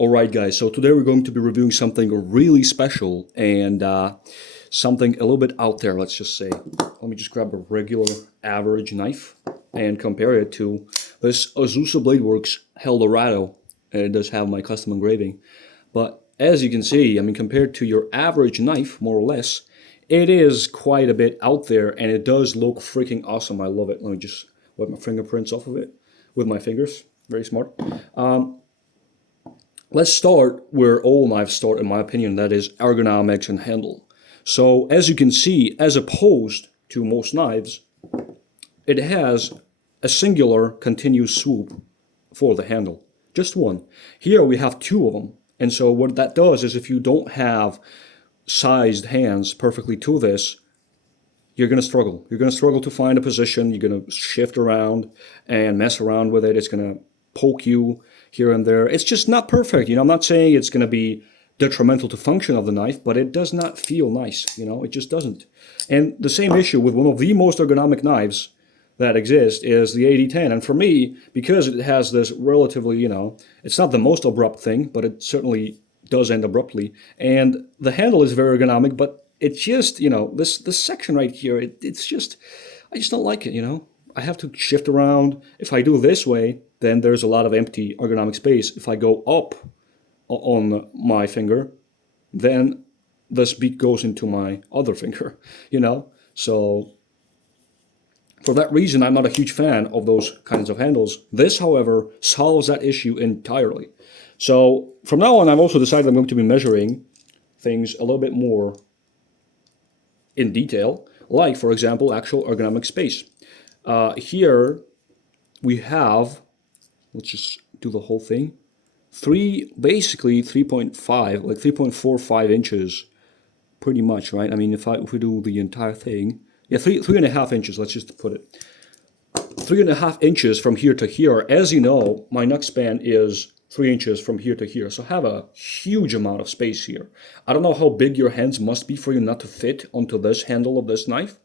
Alright guys, so today we're going to be reviewing something really special and something a little bit out there, let's just say. Let me just grab a regular average knife and compare it to this AZUSA Bladeworks Helldorado. And it does have my custom engraving. But as you can see, I mean, compared to your average knife, more or less, it is quite a bit out there and it does look freaking awesome. I love it. Let me just wipe my fingerprints off of it with my fingers. Very smart. Let's start where all knives start, in my opinion, that is ergonomics and handle. So as you can see, as opposed to most knives, it has a singular continuous swoop for the handle. Just one. Here we have two of them. And so what that does is if you don't have sized hands perfectly to this, you're going to struggle. You're going to struggle to find a position. You're going to shift around and mess around with it. It's going to poke you here and there. It's just not perfect. I'm not saying it's going to be detrimental to function of the knife, but it does not feel nice. It just doesn't. And the same issue with one of the most ergonomic knives that exist is the AD10. And for me, because it has this relatively, it's not the most abrupt thing, but it certainly does end abruptly. And the handle is very ergonomic, but it's just, this section right here, it's just, I just don't like it, I have to shift around. If I do this way, then there's a lot of empty ergonomic space. If I go up on my finger, then this bead goes into my other finger, So for that reason, I'm not a huge fan of those kinds of handles. This, however, solves that issue entirely. So from now on, I've also decided I'm going to be measuring things a little bit more in detail, like, for example, actual ergonomic space. Here we have, let's just do the whole thing, basically 3.5, like 3.45 inches, pretty much, right? I mean, if we do the entire thing, yeah, 3.5 inches, let's just put it. 3.5 inches from here to here. As you know, my neck span is 3 inches from here to here, so I have a huge amount of space here. I don't know how big your hands must be for you not to fit onto this handle of this knife,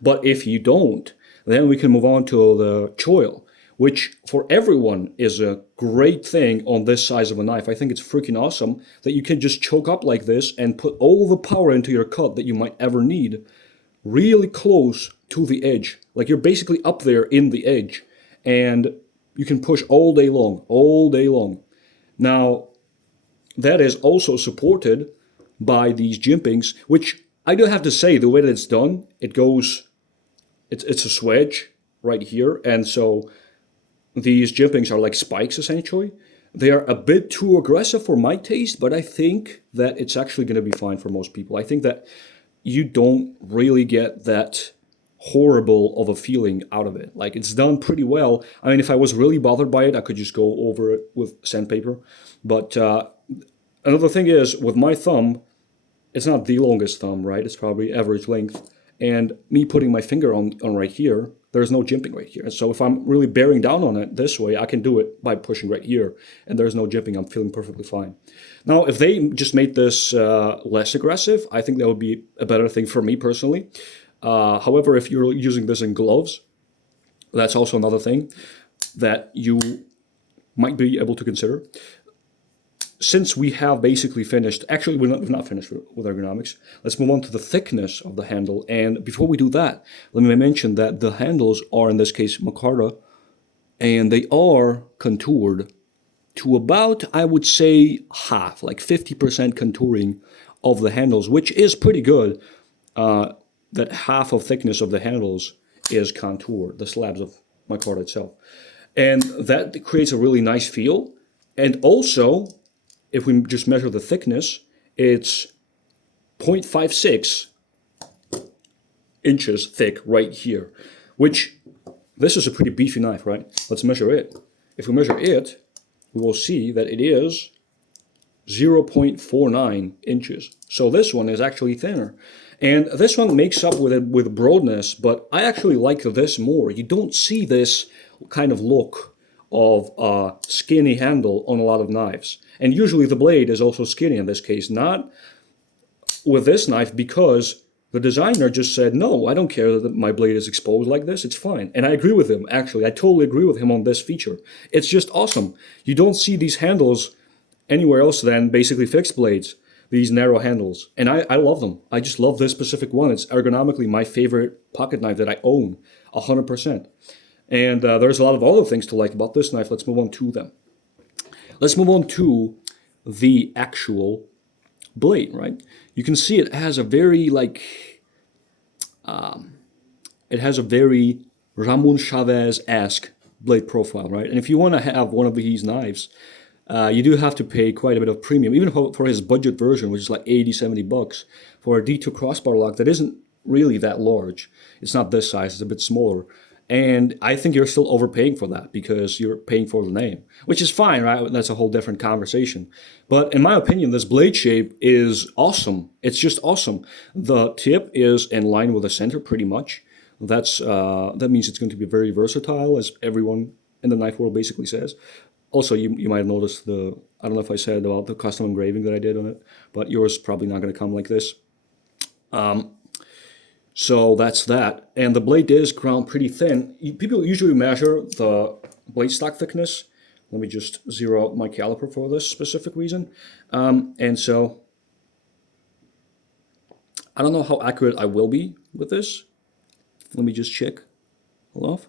but if you don't, then we can move on to the choil, which for everyone is a great thing on this size of a knife. I think it's freaking awesome that you can just choke up like this and put all the power into your cut that you might ever need really close to the edge. Like you're basically up there in the edge and you can push all day long, all day long. Now, that is also supported by these jimpings, which I do have to say, the way that it's done, it's a swedge right here, and so these jimpings are like spikes, essentially. They are a bit too aggressive for my taste, but I think that it's actually going to be fine for most people. I think that you don't really get that horrible of a feeling out of it. Like, it's done pretty well. I mean, if I was really bothered by it, I could just go over it with sandpaper. But another thing is, with my thumb, it's not the longest thumb, right? It's probably average length. And me putting my finger on right here, there's no jimping right here. And so if I'm really bearing down on it this way, I can do it by pushing right here. And there's no jimping. I'm feeling perfectly fine. Now, if they just made this less aggressive, I think that would be a better thing for me personally. However, if you're using this in gloves, that's also another thing that you might be able to consider. Since we have basically finished, actually we've not finished with ergonomics, let's move on to the thickness of the handle. And before we do that, let me mention that the handles are, in this case, micarta, and they are contoured to about, I would say, half, like 50% contouring of the handles, which is pretty good. That half of thickness of the handles is contoured, the slabs of micarta itself. And that creates a really nice feel. And also, if we just measure the thickness, it's 0.56 inches thick right here, which, this is a pretty beefy knife, right? Let's measure it. If we measure it, we will see that it is 0.49 inches. So this one is actually thinner. And this one makes up with it with broadness, but I actually like this more. You don't see this kind of look of a skinny handle on a lot of knives. And usually the blade is also skinny in this case, not with this knife, because the designer just said, no, I don't care that my blade is exposed like this, it's fine. And I agree with him, actually. I totally agree with him on this feature. It's just awesome. You don't see these handles anywhere else than basically fixed blades, these narrow handles. And I love them. I just love this specific one. It's ergonomically my favorite pocket knife that I own, 100%. And there's a lot of other things to like about this knife. Let's move on to them. Let's move on to the actual blade, right? You can see it has a very Ramon Chavez-esque blade profile, right? And if you want to have one of these knives, you do have to pay quite a bit of premium, even for his budget version, which is like 80, 70 bucks for a D2 crossbar lock that isn't really that large. It's not this size, it's a bit smaller. And I think you're still overpaying for that because you're paying for the name, which is fine, right? That's a whole different conversation. But in my opinion, this blade shape is awesome. It's just awesome. The tip is in line with the center pretty much. That means it's going to be very versatile, as everyone in the knife world basically says. Also, you might have noticed I don't know if I said about the custom engraving that I did on it, but yours is probably not going to come like this. So that's that. And the blade is ground pretty thin. People usually measure the blade stock thickness. Let me just zero out my caliper for this specific reason. And so I don't know how accurate I will be with this. Let me just check. Hold off.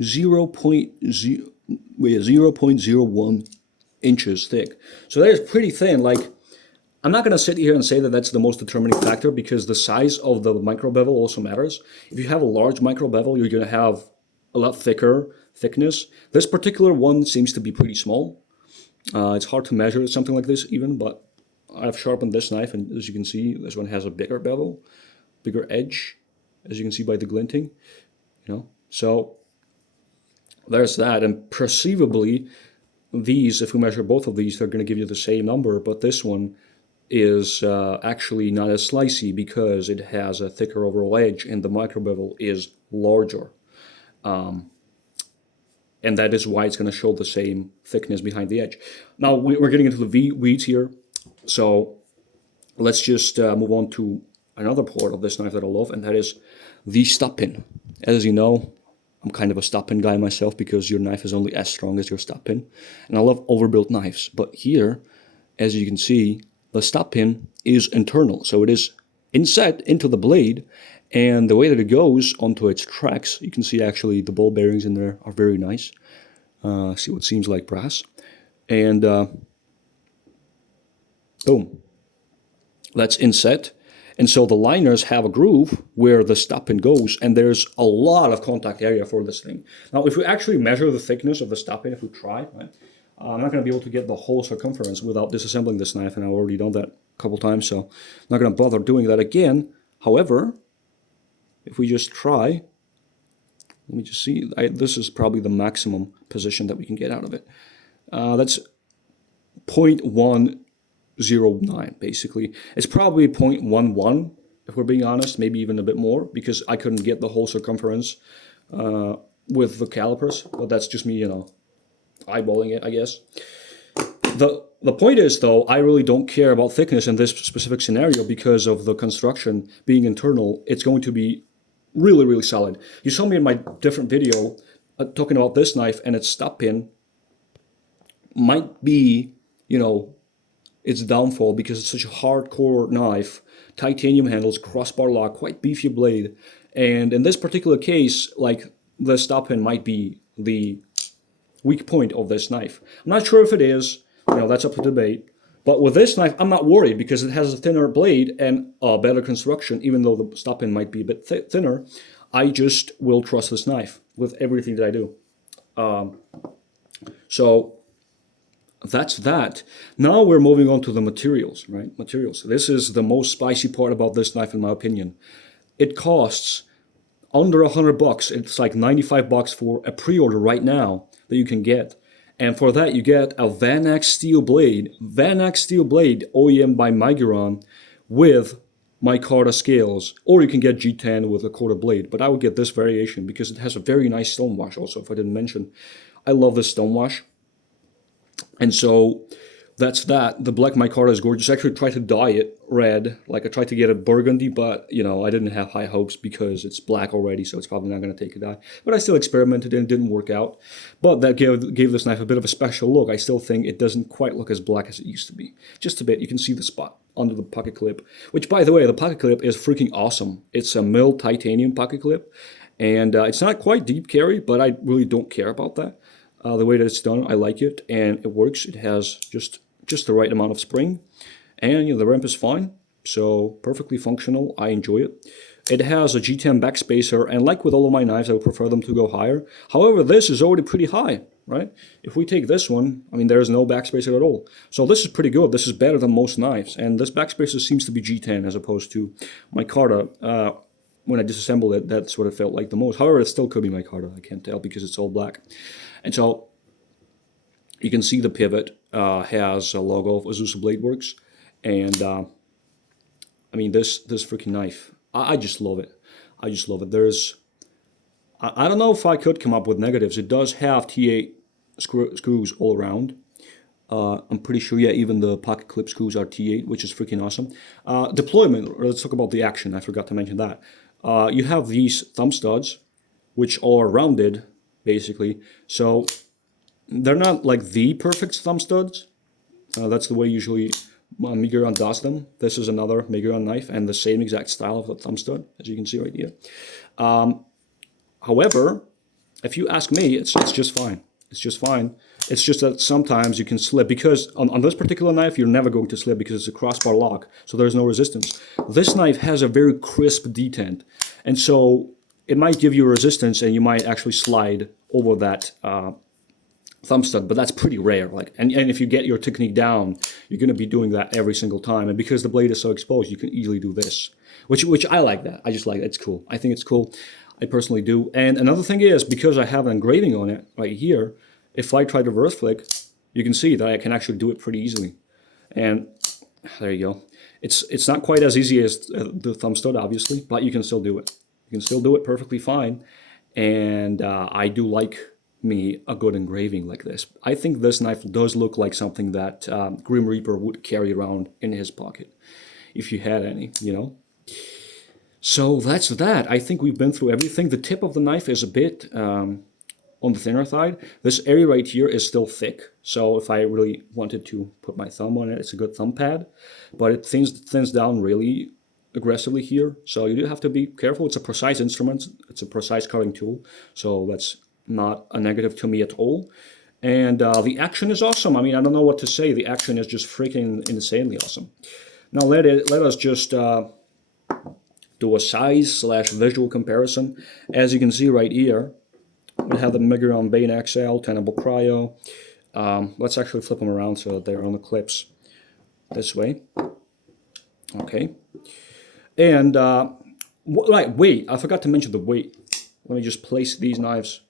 0.01 inches thick. So that is pretty thin. Like, I'm not going to sit here and say that that's the most determining factor because the size of the micro bevel also matters. If you have a large micro bevel, you're going to have a lot thicker thickness. This particular one seems to be pretty small. It's hard to measure something like this even, but I've sharpened this knife, and as you can see, this one has a bigger bevel, bigger edge, as you can see by the glinting. So there's that, and perceivably, these, if we measure both of these, they're going to give you the same number, but this one is actually not as slicey because it has a thicker overall edge and the micro bevel is larger. And that is why it's going to show the same thickness behind the edge. Now, we're getting into the weeds here, so let's just move on to another part of this knife that I love, and that is the stop pin. As you know, I'm kind of a stop pin guy myself because your knife is only as strong as your stop pin. And I love overbuilt knives. But here, as you can see, the stop pin is internal. So it is inset into the blade. And the way that it goes onto its tracks, you can see actually the ball bearings in there are very nice. See what seems like brass. And boom. That's inset. And so the liners have a groove where the stop pin goes, and there's a lot of contact area for this thing. Now, if we actually measure the thickness of the stop pin, if we try, right, I'm not going to be able to get the whole circumference without disassembling this knife, and I've already done that a couple times, so I'm not going to bother doing that again. However, if we just try, let me just see, this is probably the maximum position that we can get out of it. That's 0.109 basically. It's probably 0.11 if we're being honest, maybe even a bit more, because I couldn't get the whole circumference with the calipers, but that's just me, eyeballing it, I guess. The point is, though, I really don't care about thickness in this specific scenario because of the construction being internal. It's going to be really, really solid. You saw me in my different video talking about this knife, and its stop pin might be, its downfall because it's such a hardcore knife, titanium handles, crossbar lock, quite beefy blade. And in this particular case, like, the stop pin might be the weak point of this knife. I'm not sure if it is, that's up to debate. But with this knife, I'm not worried because it has a thinner blade and a better construction, even though the stop pin might be a bit thinner. I just will trust this knife with everything that I do. So that's that. Now we're moving on to the materials, right? Materials. This is the most spicy part about this knife, in my opinion. It costs under $100. It's like 95 bucks for a pre-order right now that you can get. And for that, you get a VANAX steel blade. VANAX steel blade, OEM by Miguron, with micarta scales. Or you can get G10 with a quarter blade. But I would get this variation because it has a very nice stonewash also, if I didn't mention. I love this stonewash. And so that's that. The black micarta is gorgeous. I actually tried to dye it red. Like I tried to get a burgundy, but you know, I didn't have high hopes because it's black already, so it's probably not going to take a dye. But I still experimented and it didn't work out. But that gave this knife a bit of a special look. I still think it doesn't quite look as black as it used to be. Just a bit. You can see the spot under the pocket clip, which by the way, the pocket clip is freaking awesome. It's a milled titanium pocket clip, and it's not quite deep carry, but I really don't care about that. The way that it's done, I like it, and it works. It has just the right amount of spring, and you know, the ramp is fine, so perfectly functional. I enjoy it. It has a G10 backspacer, and like with all of my knives, I would prefer them to go higher. However, this is already pretty high, right? If we take this one, I mean, there is no backspacer at all. So this is pretty good. This is better than most knives, and this backspacer seems to be G10 as opposed to micarta. When I disassembled it, that's what it felt like the most. However, it still could be micarta. I can't tell because it's all black. And so you can see the pivot has a logo of AZUSA Blade Works, and I mean this freaking knife. I just love it. I just love it. I don't know if I could come up with negatives. It does have T8 screws all around. I'm pretty sure, yeah, even the pocket clip screws are T8, which is freaking awesome. Deployment. Let's talk about the action. I forgot to mention that. You have these thumb studs, which are rounded, basically. So they're not like the perfect thumb studs. That's the way usually Miguron does them. This is another Miguron knife and the same exact style of a thumb stud, as you can see right here. However, if you ask me, it's just fine. It's just fine. It's just that sometimes you can slip, because on this particular knife, you're never going to slip because it's a crossbar lock, so there's no resistance. This knife has a very crisp detent, and so it might give you resistance and you might actually slide over that thumb stud, but that's pretty rare. And if you get your technique down, you're going to be doing that every single time. And because the blade is so exposed, you can easily do this, which I like that. I just like it. It's cool. I think it's cool. I personally do. And another thing is, because I have an engraving on it right here, if I try to reverse flick, you can see that I can actually do it pretty easily. And there you go. It's not quite as easy as the thumb stud, obviously, but you can still do it. You can still do it perfectly fine. And I do like me a good engraving like this. I think this knife does look like something that Grim Reaper would carry around in his pocket, if you had any, you know. So that's that. I think we've been through everything. The tip of the knife is a bit on the thinner side. This area right here is still thick, so if I really wanted to put my thumb on it, it's a good thumb pad, but it thins down really aggressively here, so you do have to be careful. It's a precise instrument. It's a precise cutting tool, so that's not a negative to me at all. And the action is awesome. I mean, I don't know what to say. The action is just freaking insanely awesome. Now let us just do a size/visual comparison. As you can see right here, we have the Miguron VANAX Tenable Cryo. Let's actually flip them around so that they're on the clips this way. Okay. And weight. I forgot to mention the weight. Let me just place these knives,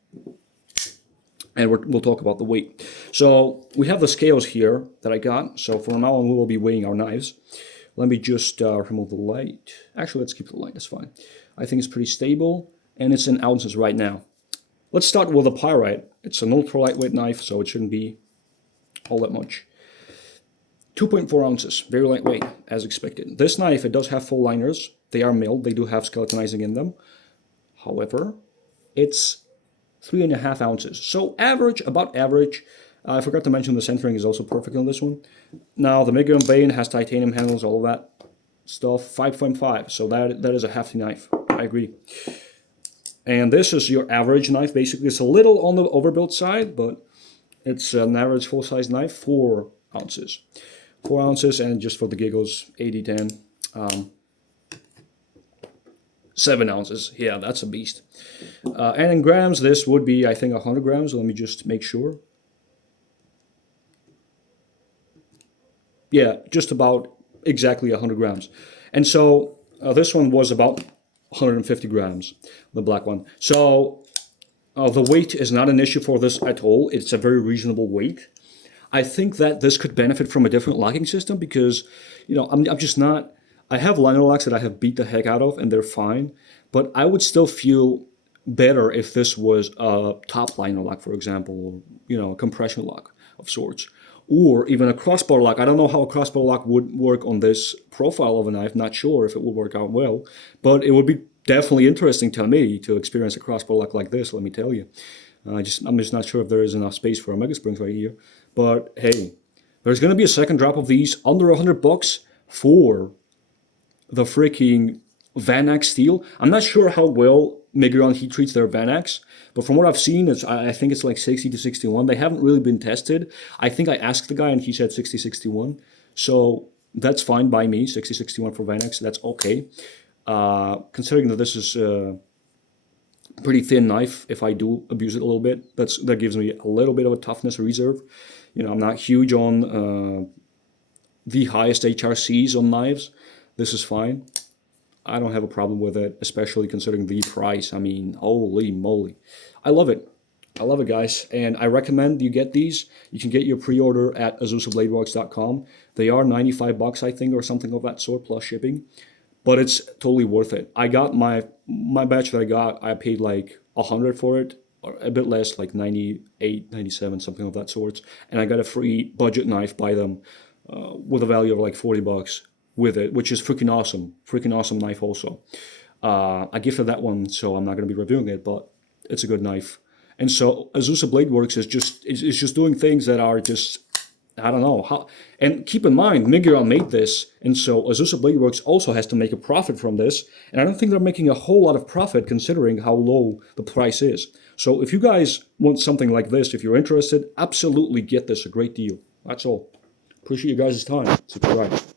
and we'll talk about the weight. So we have the scales here that I got. So from now on, we will be weighing our knives. Let me just remove the light. Actually, let's keep the light. That's fine. I think it's pretty stable, and it's in ounces right now. Let's start with the pyrite. It's an ultra lightweight knife, so it shouldn't be all that much. 2.4 ounces, very lightweight, as expected. This knife, it does have full liners. They are milled. They do have skeletonizing in them. However, it's 3.5 ounces. So average, about average. I forgot to mention the centering is also perfect on this one. Now, the Miguron Vein has titanium handles, all of that stuff. 5.5, so that is a hefty knife. I agree. And this is your average knife. Basically, it's a little on the overbuilt side, but it's an average full-size knife, 4 ounces. 4 ounces, and just for the giggles, 80-10. 7 ounces. Yeah, that's a beast. And in grams, this would be, I think, 100 grams. Let me just make sure. Yeah, just about exactly 100 grams. And so this one was about 150 grams, the black one. So the weight is not an issue for this at all. It's a very reasonable weight. I think that this could benefit from a different locking system because, you know, I'm just not... I have liner locks that I have beat the heck out of, and they're fine. But I would still feel better if this was a top liner lock, for example, or, you know, a compression lock of sorts. or even a crossbar lock. I don't know how a crossbar lock would work on this profile of a knife. Not sure if it would work out well, but it would be definitely interesting to me to experience a crossbar lock like this, let me tell you. I'm just not sure if there is enough space for Omega Springs right here. But hey, there's going to be a second drop of these under $100 for the freaking VANAX steel. I'm not sure how well Migron heat treats their VANAX, but from what I've seen, I think it's like 60 to 61. They haven't really been tested. I think I asked the guy and he said 60, 61. So that's fine by me, 60, 61 for VANAX. That's okay. Considering that this is a pretty thin knife, if I do abuse it a little bit, that gives me a little bit of a toughness reserve. You know, I'm not huge on the highest HRCs on knives. This is fine. I don't have a problem with it, especially considering the price. I mean, holy moly. I love it. I love it, guys. And I recommend you get these. You can get your pre-order at AZUSABladeworks.com. They are $95, I think, or something of that sort, plus shipping. But it's totally worth it. I got my batch that I got, I paid like $100 for it, or a bit less, like 98, 97, something of that sort. And I got a free budget knife by them with a value of like $40 with it, which is freaking awesome knife also. I gifted that one, so I'm not going to be reviewing it, but it's a good knife. And so AZUSA Blade Works is just doing things that are just, I don't know how. And keep in mind, Migron made this, and so AZUSA Blade Works also has to make a profit from this. And I don't think they're making a whole lot of profit considering how low the price is. So if you guys want something like this, if you're interested, absolutely get this, a great deal. That's all. Appreciate you guys' time. Subscribe.